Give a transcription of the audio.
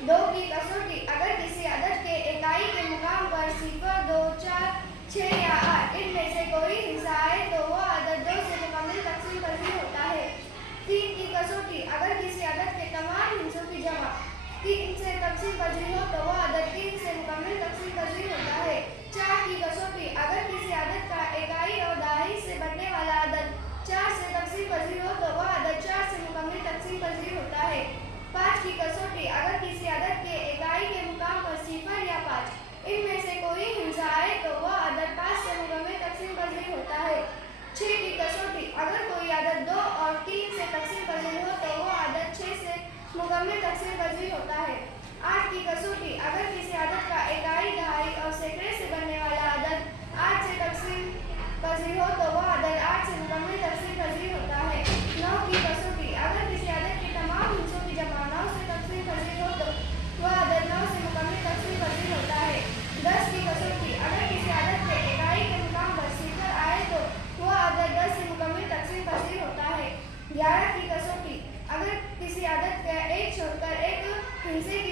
2 की कसौटी, अगर किसी अदद के इकाई के मुकाम पर 0, 2, 4, 6 या 8 इनमें से कोई हिस्सा आए तो वह अदद 2 से मुकम्मल तकसीम पजीर होता है। 3 की कसौटी, अगर किसी अदद के तमाम हिस्सों की जमा 3 से तकसीम पजीर हो तो वह अदद 3 से मुकम्मल तकसीम पजीर होता है। 4 की कसौटी, अगर किसी अदद का इकाई और दहाई से बढ़ने वाला अदद 4 से तकसीम पजीर हो तो वह अदद 4 से मुकम्मल तकसीम पजीर होता है। 5 की कसौटी, अगर किसी अदद के इकाई के मुकाम पर 0 या 5 इनमें से कोई हिस्सा आए तो वह अदद 5 से मुकम्मल तकसीम पजीर होता है। 6 की कसौटी, अगर कोई अदद 2 और 3 से तकसीम पजीर हो तो वह अदद 6 से मुकम्मल तकसीम पजीर होता है। 8 की कसौटी, अगर किसी अदद का इकाई, दहाई और सैकड़े से बनने वाला अदद 8 से तकसीम पजीर हो तो वह अदद 8 से मुकम्मल तकसीम पजीर होता है। 9 की कसौटी, अगर किसी अदद के तमाम हिस्सों की जमा 9 से तकसीम पजीर हो तो वह अदद 9 से मुकम्मल तकसीम पजीर होता है। 10 की कसौटी, अगर किसी अदद के इकाई के मुकाम पर 0 आए तो वह अदद 10 से मुकम्मल तकसीम पजीर होता है। 11 की कसौटी, अगर किसी अदद का एक छोड़कर एक हिस्से की